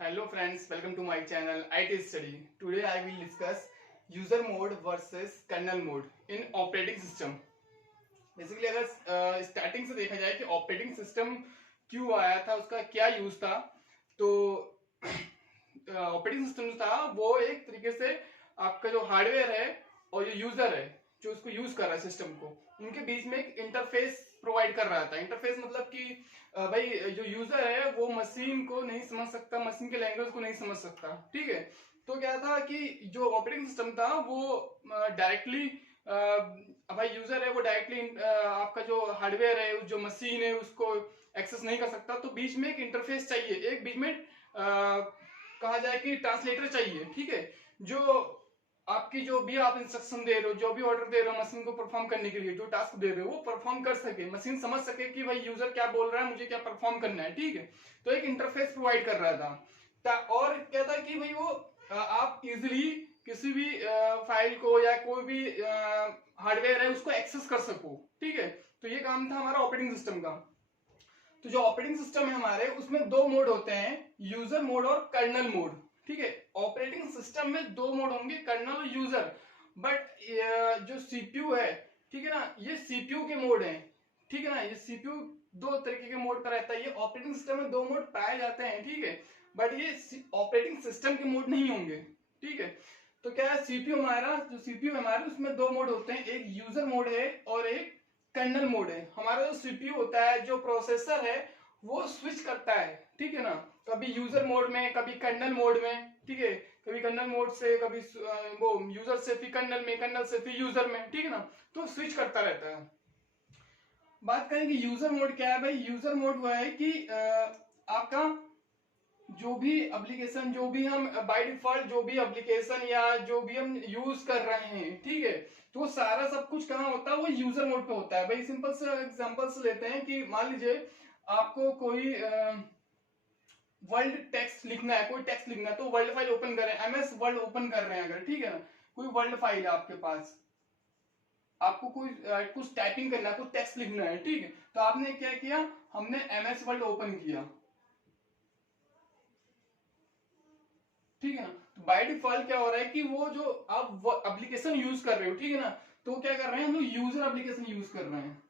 Hello friends, welcome to my channel IT Study. Today I will discuss user mode versus kernel mode in operating system. Basically अगर starting से देखा जाए कि operating system क्यों आया था, उसका क्या यूज था, तो ऑपरेटिंग सिस्टम जो था वो एक तरीके से आपका जो हार्डवेयर है और जो यूजर है जो उसको यूज कर रहा है सिस्टम को, उनके बीच में एक इंटरफेस प्रोवाइड कर रहा था। इंटरफेस मतलब कि भाई जो यूजर है वो मशीन को नहीं समझ सकता, मशीन के लैंग्वेज को नहीं समझ सकता, ठीक है। तो क्या था कि जो ऑपरेटिंग सिस्टम था वो डायरेक्टली भाई यूजर है वो डायरेक्टली आपका जो हार्डवेयर है जो मशीन है उसको एक्सेस नहीं कर सकता। तो बीच में एक इंटरफेस चाहिए, एक बीच में कहा जाए कि ट्रांसलेटर चाहिए, ठीक है, जो आपकी जो भी आप इंस्ट्रक्शन दे रहे हो, जो भी ऑर्डर दे रहे हो मशीन को परफॉर्म करने के लिए, जो टास्क दे रहे हो वो परफॉर्म कर सके, मशीन समझ सके कि भाई यूजर क्या बोल रहा है, मुझे क्या परफॉर्म करना है, ठीक है। तो एक इंटरफेस प्रोवाइड कर रहा था और क्या था कि भाई वो आप इजिली किसी भी फाइल को या कोई भी हार्डवेयर है उसको एक्सेस कर सको, ठीक है। तो ये काम था हमारा ऑपरेटिंग सिस्टम का। तो जो ऑपरेटिंग सिस्टम है हमारे उसमें दो मोड होते हैं, यूजर मोड और कर्नल मोड, ठीक है। ऑपरेटिंग सिस्टम में दो मोड होंगे, कर्नल और यूजर। बट जो सीपीयू है, ठीक है ना, ये सीपीयू के मोड है, ठीक है ना। ये सीपीयू दो तरीके के मोड का रहता है। ये ऑपरेटिंग सिस्टम में दो मोड पाए जाते हैं, ठीक है, बट ये ऑपरेटिंग सिस्टम के मोड नहीं होंगे, ठीक है। तो क्या है, सीपीयू हमारा जो सीपीयू है हमारे उसमें दो मोड होते हैं, एक यूजर मोड है और एक कर्नल मोड है। हमारा जो सीपीयू होता है, जो प्रोसेसर है, वो स्विच करता है, ठीक है ना, कभी यूजर मोड में कभी कर्नल मोड में, ठीक है। कभी कर्नल मोड से कभी वो यूजर से फिर कर्नल में, कर्नल से फिर यूजर में, ठीक है ना। तो स्विच करता रहता है। बात करें कि यूजर मोड क्या है, भाई यूजर मोड वो है कि आपका जो भी एप्लीकेशन, जो भी हम बाय डिफॉल्ट जो भी एप्लीकेशन या जो भी हम यूज कर रहे हैं, ठीक है, तो सारा सब कुछ कहाँ होता है, वो यूजर मोड पे होता है। भाई सिंपल से एग्जांपल्स लेते हैं कि मान लीजिए आपको कोई वर्ल्ड टेक्स्ट लिखना है, कोई टेक्स्ट लिखना है, तो वर्ल्ड फाइल ओपन करें, एमएस वर्ल्ड ओपन कर रहे हैं अगर, ठीक है ना, कोई वर्ल्ड फाइल है आपके पास, आपको कोई कुछ टाइपिंग करना है, कुछ टेक्स्ट लिखना है, ठीक है। तो आपने क्या किया, हमने एमएस वर्ल्ड ओपन किया, ठीक है ना। तो बाय डिफॉल्ट क्या हो रहा है कि वो जो आप एप्लीकेशन यूज कर रहे हो, ठीक है ना, तो क्या कर रहे हैं हम लोग, यूजर एप्लीकेशन यूज कर रहे हैं,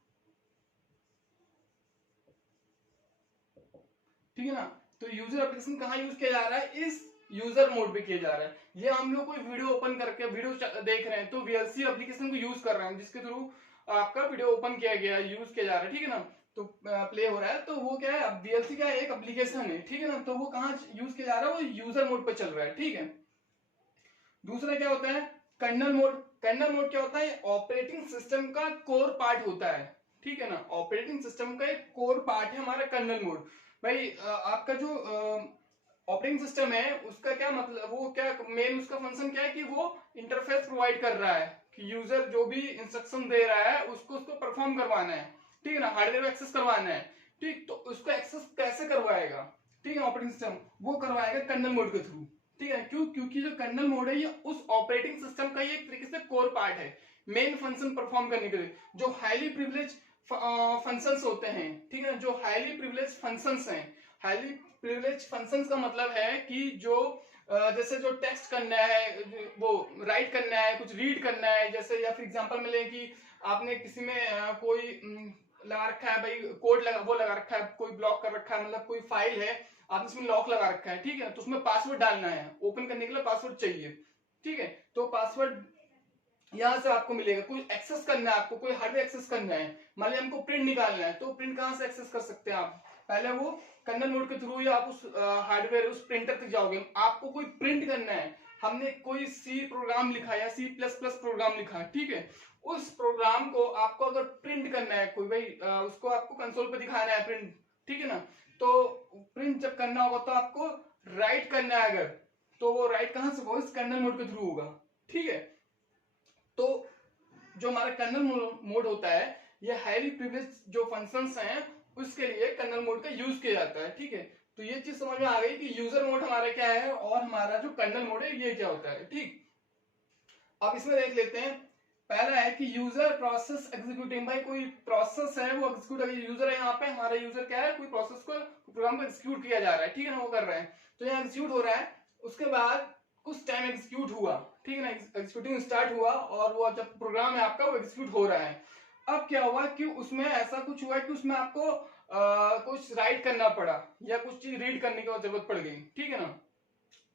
ठीक है ना। तो यूजर एप्लीकेशन कहाँ यूज किया जा रहा है, इस यूजर मोड पे किया जा रहा है। ये हम लोग कोई वीडियो ओपन करके वीडियो देख रहे हैं तो वीएलसी एप्लीकेशन को यूज कर रहे हैं, जिसके थ्रू आपका वीडियो ओपन किया गया, यूज किया जा रहा है, ठीक है ना। तो प्ले हो रहा है, तो वो क्या है, वीएलसी क्या है, एक एप्लीकेशन है, ठीक है ना। तो वो कहाँ यूज किया जा रहा है, वो यूजर मोड पे चल रहा है, ठीक है। दूसरा क्या होता है, कर्नल मोड। कर्नल मोड क्या होता है, ऑपरेटिंग सिस्टम का कोर पार्ट होता है, ठीक है ना। ऑपरेटिंग सिस्टम का एक कोर पार्ट है हमारा कर्नल मोड। भाई आपका जो ऑपरेटिंग सिस्टम है उसका क्या मतलब, वो क्या मेन उसका फंक्शन क्या है कि वो इंटरफेस प्रोवाइड कर रहा है कि यूजर जो भी इंस्ट्रक्शन दे रहा है उसको उसको परफॉर्म करवाना है, ठीक है ना, हार्डवेयर एक्सेस करवाना है, ठीक। तो उसको एक्सेस कैसे करवाएगा, ठीक है, ऑपरेटिंग सिस्टम वो करवाएगा कर्नल मोड के थ्रू, ठीक है। क्यों, क्योंकि जो कर्नल मोड है ये उस ऑपरेटिंग सिस्टम का ही एक तरीके से कोर पार्ट है, मेन फंक्शन परफॉर्म करने के लिए। जो हाईली प्रिविलेज फंक्शंस होते हैं, ठीक है ना, जो हाईली प्रिविलेज फंक्शंस हैं, हाईली प्रिविलेज फंक्शंस का मतलब है कि जो जैसे जो टेक्स्ट करना है, वो राइट करना है, कुछ रीड करना है, जैसे या फिर एग्जांपल में लें कि आपने किसी में कोई लगा रखा है, भाई कोड लगा वो लगा रखा है, कोई ब्लॉक कर रखा है, मतलब कोई फाइल है आपने उसमें लॉक लगा रखा है, ठीक है, तो उसमें पासवर्ड डालना है, ओपन करने के लिए पासवर्ड चाहिए, ठीक है। तो पासवर्ड यहां से आपको मिलेगा, कोई एक्सेस करना है आपको, कोई हार्डवेयर एक्सेस करना है, मान लिया हमको प्रिंट निकालना है, तो प्रिंट कहां से एक्सेस कर सकते हैं आप, पहले वो कर्नल मोड के थ्रू या आप उस हार्डवेयर उस प्रिंटर तक जाओगे। आपको कोई प्रिंट करना है, हमने कोई सी प्रोग्राम लिखा या सी प्लस प्लस प्रोग्राम लिखा, ठीक है, उस प्रोग्राम को आपको अगर प्रिंट करना है, कोई भाई उसको आपको कंसोल पे दिखाना है प्रिंट, ठीक है ना। तो प्रिंट जब करना होगा तो आपको राइट करना है अगर, तो वो राइट कहां से होगा, इस कर्नल मोड के थ्रू होगा, ठीक है। तो जो हमारा कर्नल मोड होता है, ये हाईली प्रिविलेज जो फंक्शंस हैं उसके लिए कर्नल मोड का यूज किया जाता है, ठीक है। तो ये चीज समझ में आ गई कि यूजर मोड हमारा क्या है और हमारा जो कर्नल मोड है ये क्या होता है, ठीक। अब इसमें देख लेते हैं पहला है कि यूजर प्रोसेस एग्जीक्यूटिंग, भाई कोई प्रोसेस है वो एग्जीक्यूट, यूजर है यहाँ पे, हमारा यूजर क्या है, कोई प्रोसेस को प्रोग्राम को एग्जीक्यूट किया जा रहा है, ठीक है ना, वो कर रहा है, तो यहाँ एग्जीक्यूट हो रहा है, उसके बाद कुछ टाइम एग्जीक्यूट हुआ, ठीक है ना, एग्जीक्यूटिंग स्टार्ट हुआ और वो जब प्रोग्राम है आपका वो एग्जीक्यूट हो रहा है। अब क्या हुआ कि उसमें ऐसा कुछ हुआ कि उसमें आपको कुछ राइट करना पड़ा या कुछ चीज रीड करने की जरूरत पड़ गई, ठीक है ना,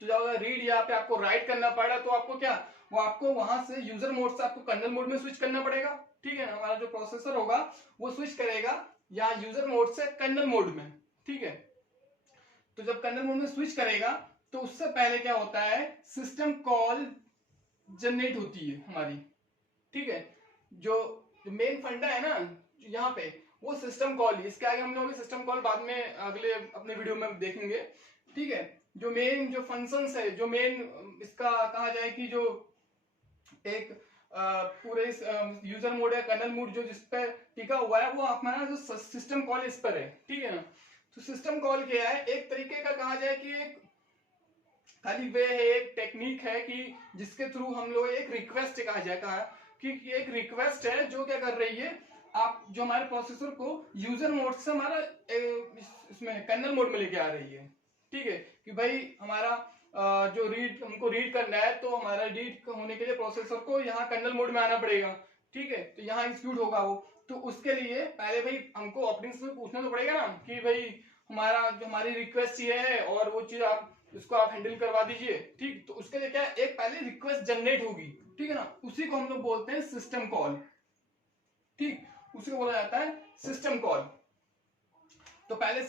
तो जब रीड यहाँ पे आपको राइट करना पड़ा तो आपको क्या, वो आपको वहां से यूजर मोड से आपको कर्नल मोड में स्विच करना पड़ेगा, ठीक है ना, हमारा जो प्रोसेसर होगा वो स्विच करेगा या यूजर मोड से कर्नल मोड में, ठीक है। तो जब कर्नल मोड में स्विच करेगा तो उससे पहले क्या होता है, सिस्टम कॉल जनरेट होती है हमारी, ठीक है, जो मेन फंडा है ना यहाँ पे, वो सिस्टम कॉल ही, इसके आगे हम लोग सिस्टम कॉल बाद में अगले अपने वीडियो में देखेंगे, ठीक है। जो मेन जो फंक्शंस है, जो मेन इसका कहा जाए कि जो एक पूरे यूजर मोड है कर्नल मोड जो जिस पे टिका हुआ है, वो हमारा जो सिस्टम कॉल इस पर है, ठीक है ना। तो सिस्टम कॉल क्या है, एक तरीके का कहा जाए कि एक खाली वे है, एक टेक्निक है कि जिसके थ्रू हम लोग एक रिक्वेस्ट कहा जाए, कहा कि एक रिक्वेस्ट है जो क्या कर रही है, आप जो हमारे प्रोसेसर को यूजर मोड से हमारा इसमें कर्नल मोड में लेके आ रही है, ठीक है, कि भाई हमारा जो रीड हमको रीड करना है तो हमारा रीड होने के लिए प्रोसेसर को यहाँ कर्नल मोड में आना पड़ेगा, ठीक है, तो यहाँ एग्जीक्यूट होगा वो, तो उसके लिए पहले भाई हमको ऑपरेटिंग सिस्टम पूछना तो पड़ेगा ना कि भाई हमारा जो हमारी रिक्वेस्ट ये है और वो चीज आप इसको आप हैंडल करवा दीजिए, ठीक, तो उसके लिए क्या एक पहले रिक्वेस्ट जनरेट होगी, ठीक है ना, उसी को हम लोग बोलते हैं सिस्टम कॉल, ठीक, उसी को बोला जाता है सिस्टम कॉल। तो पहले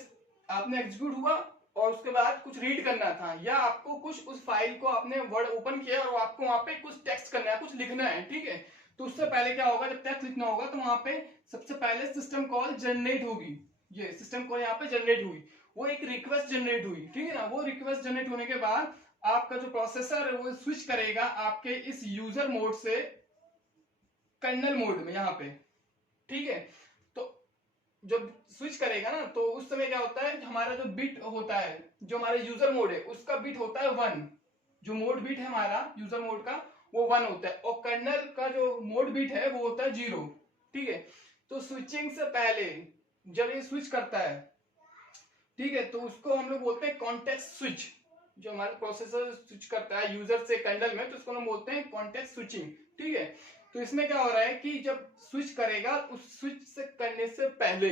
आपने एग्जीक्यूट हुआ और उसके बाद कुछ रीड करना था या आपको कुछ उस फाइल को आपने वर्ड ओपन किया और आपको वहां पे कुछ टेक्स्ट करना है, कुछ लिखना है, ठीक है, तो उससे पहले क्या होगा, जब टेक्स्ट लिखना होगा तो वहां पे सबसे पहले सिस्टम कॉल जनरेट होगी, ये सिस्टम कॉल यहाँ पे जनरेट हुई, वो एक रिक्वेस्ट जनरेट हुई, ठीक है ना, वो रिक्वेस्ट जनरेट होने के बाद आपका जो प्रोसेसर है वो स्विच करेगा आपके इस यूजर मोड से कर्नल मोड में यहाँ पे, ठीक है। तो जब स्विच करेगा ना तो उस समय क्या होता है, हमारा जो बिट होता है, जो हमारा यूजर मोड है उसका बिट होता है 1, जो मोड बिट है हमारा यूजर मोड का वो 1 होता है, और कर्नल का जो मोड बिट है वो होता है 0, ठीक है। तो स्विचिंग से पहले जब ये स्विच करता है, ठीक है, तो उसको हम लोग बोलते हैं कॉन्टेक्स्ट स्विच, जो हमारा प्रोसेसर स्विच करता है यूजर से कर्नल में, तो उसको हम बोलते हैं कॉन्टेक्स्ट स्विचिंग, ठीक है। तो इसमें क्या हो रहा है कि जब स्विच करेगा उस स्विच से करने से पहले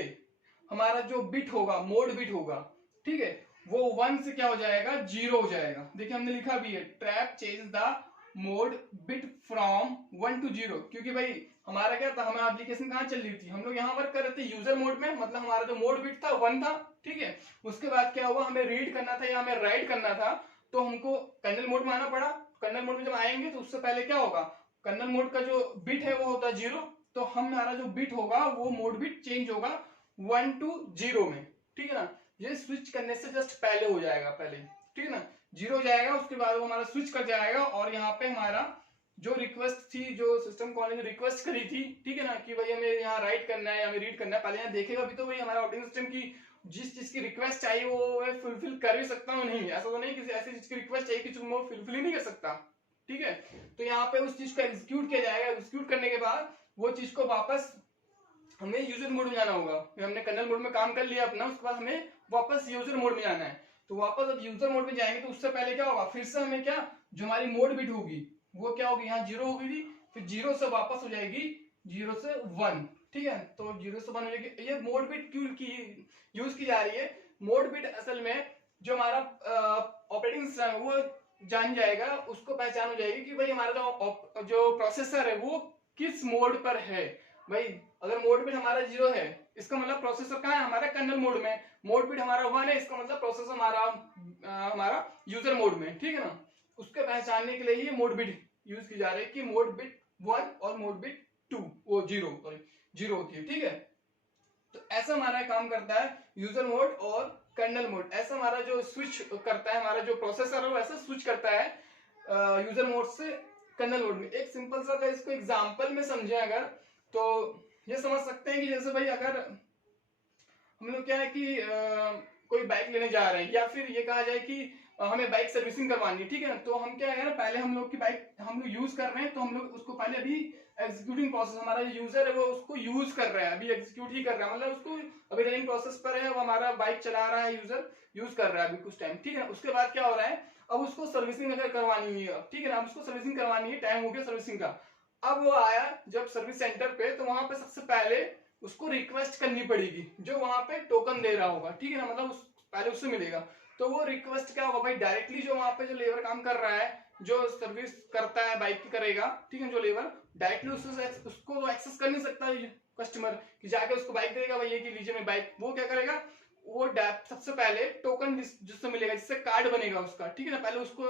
हमारा जो बिट होगा, मोड बिट होगा, ठीक है, वो 1 से क्या हो जाएगा, 0 हो जाएगा, देखिए हमने लिखा भी है trap change the mode bit from 1 to 0, क्योंकि भाई हमारा क्या था, हमारा एप्लीकेशन कहाँ चल रही थी, हम लोग यहाँ वर्क कर रहे थे यूजर मोड में, मतलब हमारा जो मोड बिट था 1 था, ठीक है। उसके बाद क्या हुआ, हमें रीड करना था या हमें राइट करना था, तो हमको कर्नल मोड में आना पड़ा, कर्नल मोड में जब आएंगे तो उससे पहले क्या होगा, कर्नल मोड का जो बिट है वो होता है 0, तो हमारा जो बिट होगा वो मोड बिट चेंज होगा 1 to 0 में, ठीक है ना, ये स्विच करने से जस्ट पहले हो जाएगा, पहले, ठीक है ना, 0 हो जाएगा, उसके बाद वो हमारा स्विच कर जाएगा और यहाँ पे हमारा जो रिक्वेस्ट थी, जो सिस्टम कॉल ने रिक्वेस्ट करी थी, ठीक है ना, कि भाई हमें यहाँ राइट करना है, हमें रीड करना है, पहले यहाँ देखेगा भी तो भाई हमारा ऑपरेटिंग सिस्टम की जिस चीज की रिक्वेस्ट चाहिए वो मैं फुलफिल कर भी सकता हूँ, नहीं ऐसा तो नहीं किसी ऐसी चीज की रिक्वेस्ट चाहिए कि मैं फुलफिल ही नहीं कर सकता, ठीक है। तो यहाँ पे उस चीज को एग्जीक्यूट किया जाएगा, एग्जीक्यूट करने के बाद वो चीज को वापस हमें यूजर मोड में जाना होगा, हमने कर्नल मोड में काम कर लिया अपना, उसके बाद हमें वापस यूजर मोड में जाना है, तो वापस अब यूजर मोड में जाएंगे तो उससे पहले क्या होगा, फिर से हमें क्या, जो हमारी मोड बिट होगी वो क्या होगी, यहाँ 0 होगी थी, फिर 0 से वापस हो जाएगी 0 से 1, ठीक है, तो 0 से 1 हो जाएगी। ये मोड बिट क्यों की यूज की जा रही है, मोड बिट असल में जो हमारा ऑपरेटिंग सिस्टम है वो जान जाएगा, उसको पहचान हो जाएगी कि भाई हमारा जो प्रोसेसर है वो किस मोड पर है, भाई अगर मोड बिट हमारा 0 है इसका मतलब प्रोसेसर कहाँ है, हमारा कर्नल मोड में, मोड बिट हमारा 1 है इसका मतलब प्रोसेसर हमारा यूजर मोड में, ठीक है ना, उसके पहचानने के लिए ही मोड बिट यूज की जा रही है कि मोड बिट 1 और मोड बिट 2 वो 0 होती है, ठीक है। तो ऐसा हमारा काम करता है यूजर मोड और कर्नल मोड, ऐसा हमारा जो स्विच करता है, हमारा जो प्रोसेसर है वो ऐसा स्विच करता है यूजर मोड से कर्नल मोड में। एक सिंपल सा अगर इसको एग्जांपल में समझे अगर, तो ये समझ सकते हैं कि जैसे भाई अगर हम लोग क्या है कि कोई बाइक लेने जा रहे हैं, या फिर ये कहा जाए कि हमें बाइक सर्विसिंग करवानी है, ठीक है ना, तो हम क्या है ना, पहले हम लोग की बाइक हम लोग यूज कर रहे हैं, तो हम लोग उसको पहले अभी एग्जीक्यूटिंग प्रोसेस, हमारा जो यूजर है वो उसको यूज कर रहा है, अभी एग्जीक्यूट ही कर रहा है, मतलब उसको अभी रनिंग प्रोसेस पर है, वो हमारा बाइक चला रहा है, यूजर यूज कर रहा है अभी कुछ टाइम, ठीक है। उसके बाद क्या हो रहा है, अब उसको सर्विसिंग अगर करवानी है, ठीक है ना, अब उसको सर्विसिंग करवानी है, टाइम हो गया सर्विसिंग का। अब वो आया जब सर्विस सेंटर पे, तो वहां पे सबसे पहले उसको रिक्वेस्ट करनी पड़ेगी, जो वहां पे टोकन दे रहा होगा, ठीक है ना, मतलब पहले उससे मिलेगा। तो वो रिक्वेस्ट क्या होगा भाई, डायरेक्टली जो वहां पे जो लेबर काम कर रहा है, जो सर्विस करता है बाइक की करेगा, ठीक है, जो लेबर डायरेक्टली उसको तो एक्सेस कर नहीं सकता कस्टमर कि जाके उसको बाइक देगा भैया कि लीजिए मैं बाइक, वो क्या करेगा, वो सबसे पहले टोकन जिससे मिलेगा, जिससे कार्ड बनेगा उसका, ठीक है ना, पहले उसको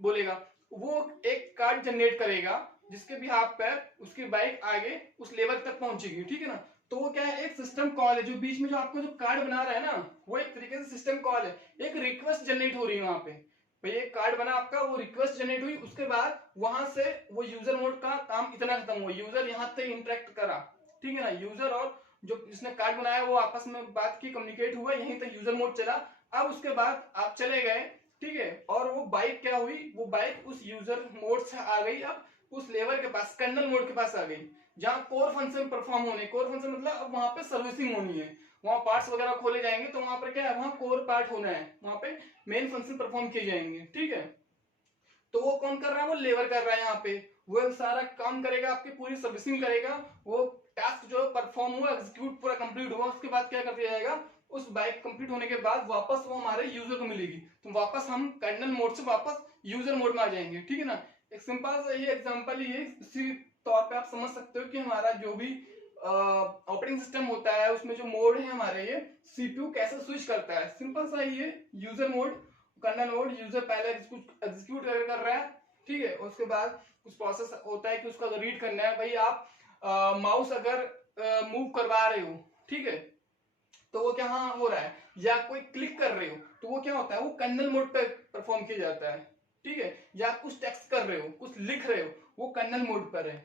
बोलेगा, वो एक कार्ड जनरेट करेगा जिसके भी हाथ पर उसकी बाइक आगे उस लेवल तक पहुंचेगी, ठीक है ना। तो वो क्या है, एक सिस्टम कॉल है, जो बीच में जो आपको जो कार्ड बना रहा है ना, वो एक तरीके से सिस्टम कॉल है, एक रिक्वेस्ट जनरेट हो रही है वहां पे भाई, एक कार्ड बना आपका, वो रिक्वेस्ट जनरेट हुई, उसके बाद वहां से वो यूजर मोड का काम इतना खत्म हुआ, यूजर यहाँ तक इंटरेक्ट करा, ठीक है ना, यूजर और जो जिसने कार्ड बनाया वो आपस में बात की, कम्युनिकेट हुआ, यहीं तक यूजर मोड चला। अब उसके बाद आप चले गए, ठीक है, और वो बाइक क्या हुई, वो बाइक उस यूजर मोड से आ गई, अब उस लेवल के पास, कर्नल मोड के पास आ गई, जहां कोर फंक्शन परफॉर्म होने, कोर फंक्शन मतलब अब वहां पे सर्विसिंग होनी है, वहां पार्ट्स वगैरह खोले जाएंगे, तो वहां पर क्या है, वहां कोर पार्ट होना है, वहां पे मेन फंक्शन परफॉर्म किए जाएंगे, ठीक है। तो वो कौन कर रहा है, वो लेबर कर रहा है यहाँ पे, वो सारा काम करेगा, आपकी पूरी सर्विसिंग करेगा, वो टास्क जो परफॉर्म हुआ, एग्जीक्यूट पूरा कंप्लीट हुआ, उसके बाद क्या कर दिया जाएगा, उस बाइक कंप्लीट होने के बाद वापस वो हमारे यूजर को मिलेगी, तो वापस हम कर्नल मोड से वापस यूजर मोड में आ जाएंगे, ठीक है ना। एक सिंपल सा ये एग्जांपल ही है, इसी तौर पे आप समझ सकते हो कि हमारा जो भी ऑपरेटिंग सिस्टम होता है, उसमें जो मोड है हमारे, ये सीपीयू कैसे स्विच करता है, सिंपल सा ही है, user mode, kernel mode, user पहले कुछ एग्जीक्यूट कर रहा है, ठीक है, उसके बाद कुछ प्रोसेस होता है कि उसको अगर रीड करना है, भाई आप माउस अगर मूव करवा रहे हो, ठीक है, तो वो क्या हाँ हो रहा है, या कोई क्लिक कर रहे हो, तो वो क्या होता है, वो कर्नल मोड पे परफॉर्म किया जाता है, ठीक है, या आप कुछ टेक्स्ट कर रहे हो, कुछ लिख रहे हो, वो कर्नल मोड पर है,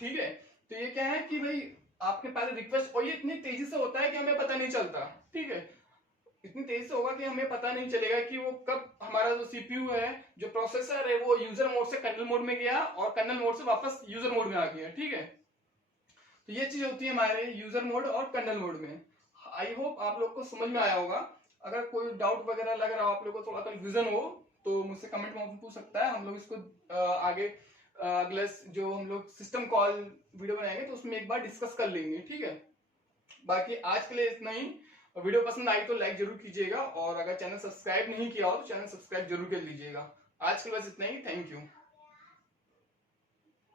ठीक है। तो ये क्या है कि भाई आपके पास रिक्वेस्ट, और ये इतनी तेजी से होता है कि हमें पता नहीं चलता, ठीक है, इतनी तेजी से होगा कि हमें पता नहीं चलेगा कि वो कब हमारा जो सीपीयू है, जो प्रोसेसर है, वो यूजर मोड से कर्नल मोड में गया और कर्नल मोड से वापस यूजर मोड में आ गया, ठीक है। तो ये चीज होती है हमारे यूजर मोड और कर्नल मोड में। आई होप आप लोग को समझ में आया होगा। अगर कोई डाउट वगैरह लग रहा हो, आप लोग को थोड़ा कंफ्यूजन हो, तो मुझसे कमेंट में पूछ सकता है, हम लोग इसको आगे अगले जो हम लोग सिस्टम कॉल वीडियो बनाएंगे तो उसमें एक बार डिस्कस कर लेंगे, ठीक है। बाकी आज के लिए इतना ही। वीडियो पसंद आई तो लाइक जरूर कीजिएगा, और अगर चैनल सब्सक्राइब नहीं किया हो तो चैनल सब्सक्राइब जरूर कर लीजिएगा। आज के लिए बस इतना ही, थैंक यू।